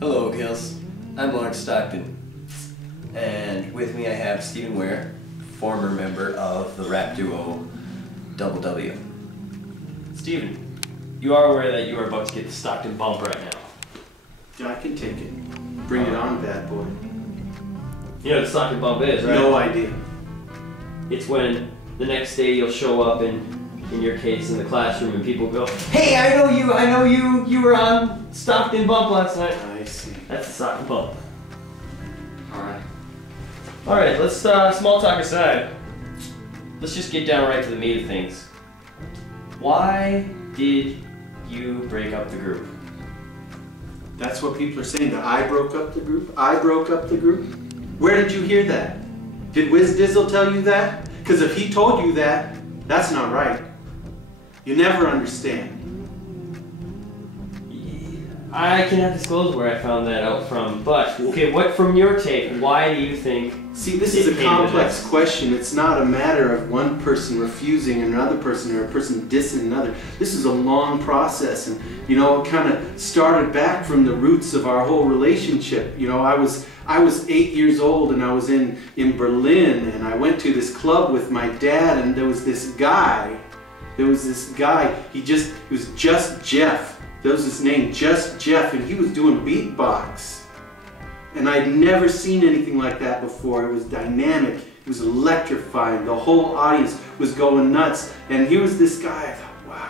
Hello, Kills. I'm Lawrence Stockton, and with me I have Stephen Ware, former member of the rap duo Double W. Stephen, you are aware that you are about to get the Stockton bump right now. Yeah, I can take it. Bring it on, bad boy. You know what the Stockton bump is, right? No idea. It's when the next day you'll show up in your case, in the classroom, and people go, "Hey, I know you were on Stockton bump last night." I see. That's the Stockton bump. All Alright, let's, small talk aside, let's just get down right to the meat of things. Why did you break up the group? That's what people are saying, that I broke up the group? I broke up the group? Where did you hear that? Did Wiz Dizzle tell you that? Because if he told you that, that's not right. You never understand. I cannot disclose where I found that out from, but, okay, what from your take, why do you think... See, this is a complex question. It's not a matter of one person refusing another person or a person dissing another. This is a long process, and you know, it kind of started back from the roots of our whole relationship. You know, I was 8 years old, and I was in Berlin, and I went to this club with my dad, and there was this guy. He was Just Jeff. That was his name, Just Jeff, and he was doing beatbox. And I'd never seen anything like that before. It was dynamic, it was electrifying, the whole audience was going nuts. And here was this guy, I thought, wow,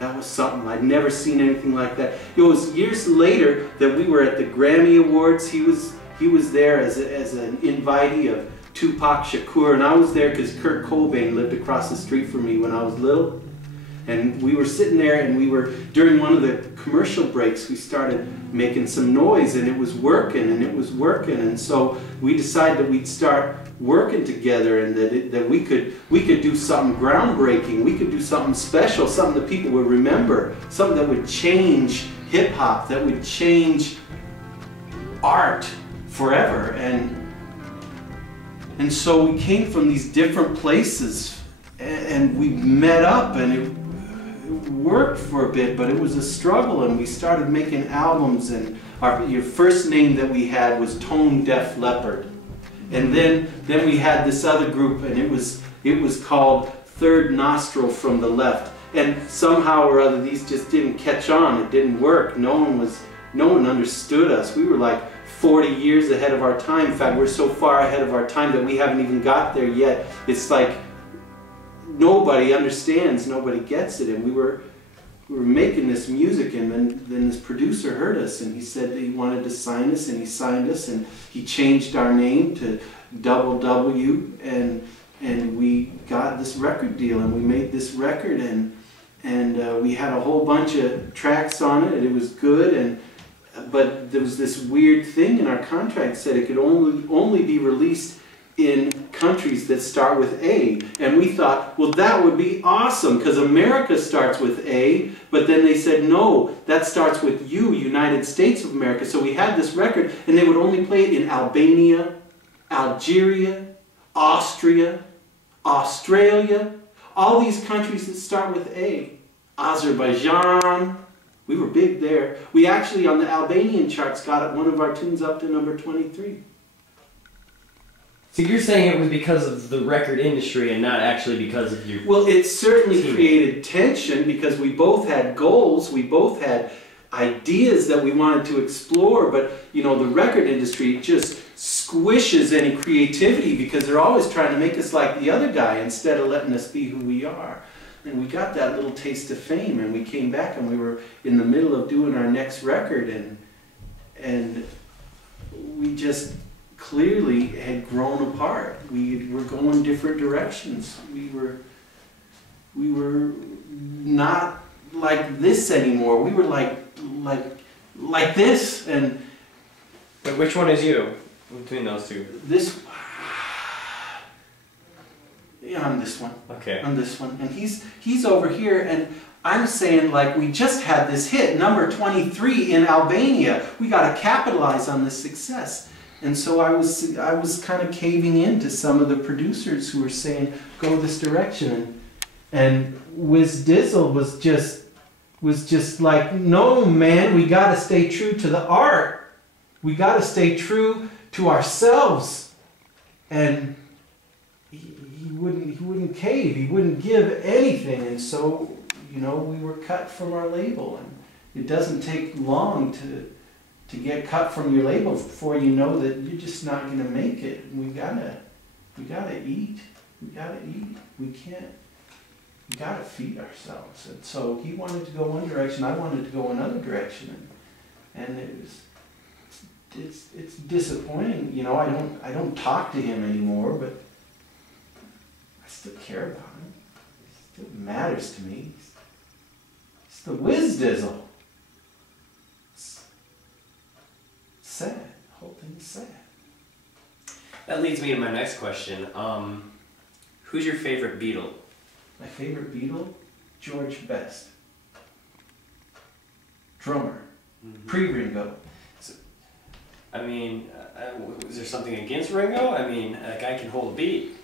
that was something. I'd never seen anything like that. It was years later that we were at the Grammy Awards. He was there as an invitee of Tupac Shakur, and I was there because Kurt Cobain lived across the street from me when I was little. And we were sitting there, and during one of the commercial breaks, we started making some noise, and it was working, and so we decided that we'd start working together, and that we could do something groundbreaking, we could do something special, something that people would remember, something that would change hip-hop, that would change art forever. And so we came from these different places, and we met up, and it worked for a bit, but it was a struggle, and we started making albums, and your first name that we had was Tone Deaf Leopard, and then we had this other group, and it was called Third Nostril from the Left, and somehow or other these just didn't catch on. It didn't work. No one understood us. We were like 40 years ahead of our time. In fact, we're so far ahead of our time that we haven't even got there yet. It's like nobody understands, nobody gets it, and we were making this music, and then this producer heard us, and he said that he wanted to sign us, and he signed us, and he changed our name to Double W, and we got this record deal, and we made this record, and we had a whole bunch of tracks on it, and it was good, but there was this weird thing in our contract that said it could only be released in countries that start with A, and we thought, well, that would be awesome because America starts with A, but then they said no, that starts with U, United States of America. So we had this record, and they would only play it in Albania, Algeria, Austria, Australia, all these countries that start with A. Azerbaijan, we were big there. We actually, on the Albanian charts, got one of our tunes up to number 23. So you're saying it was because of the record industry and not actually because of you? Well, it certainly created tension because we both had goals, we both had ideas that we wanted to explore, but you know, the record industry just squishes any creativity because they're always trying to make us like the other guy instead of letting us be who we are. And we got that little taste of fame, and we came back, and we were in the middle of doing our next record, and we just clearly had grown apart. We were going different directions. We were not like this anymore. We were like this. And but which one is you between those two? This. Yeah, I'm this one. Okay. I'm this one, and he's over here, and I'm saying, like, we just had this hit, number 23 in Albania. We got to capitalize on this success. And so I was kind of caving in to some of the producers who were saying, go this direction. And Wiz Dizzle was just was just like, no, man, we got to stay true to the art. We got to stay true to ourselves. And he wouldn't cave. He wouldn't give anything. And so, you know, we were cut from our label. And it doesn't take long to get cut from your label before you know that you're just not going to make it. We gotta eat. We gotta eat. We gotta feed ourselves. And so he wanted to go one direction. I wanted to go another direction. And it's disappointing. You know, I don't talk to him anymore, but I still care about him. It still matters to me. It's the whiz dizzle. It's sad. The whole thing is sad. That leads me to my next question. Who's your favorite Beatle? My favorite Beatle? George Best. Drummer. Mm-hmm. Pre-Ringo. So, I mean, is there something against Ringo? I mean, a guy can hold a beat.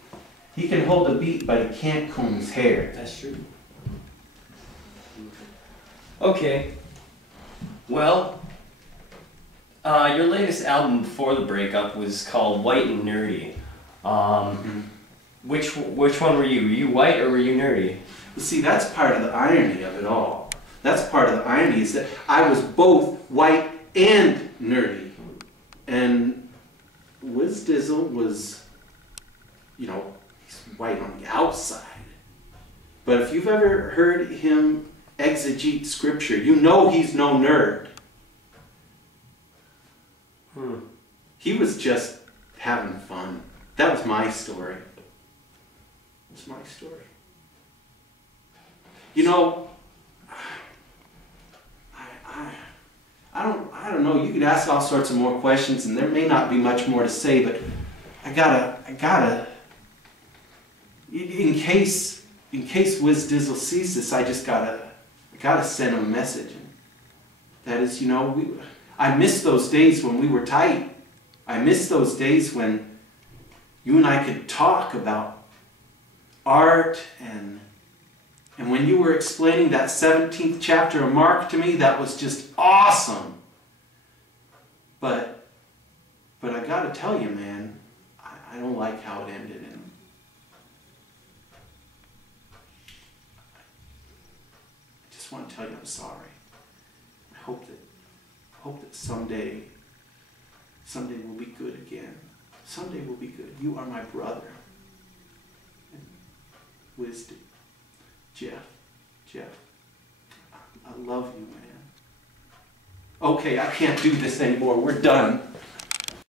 He can hold a beat, but he can't comb his hair. That's true. Okay. Well, your latest album before the breakup was called White and Nerdy. Which one were you? Were you white or were you nerdy? Well, see, that's part of the irony of it all. That's part of the irony, is that I was both white and nerdy. And Wiz Dizzle was, you know, he's white on the outside. But if you've ever heard him exegete scripture, you know he's no nerd. He was just having fun. That was my story. That's my story. You know, I don't know. You could ask all sorts of more questions, and there may not be much more to say. But I gotta. In case Wiz Dizzle sees this, I gotta send him a message. And that is, you know, I miss those days when we were tight. I miss those days when you and I could talk about art, and when you were explaining that 17th chapter of Mark to me, that was just awesome. But I gotta tell you, man, I don't like how it ended. And I just want to tell you I'm sorry. I hope that someday we'll be good again. Someday we'll be good. You are my brother. Wisdom. Jeff, I love you, man. Okay, I can't do this anymore. We're done.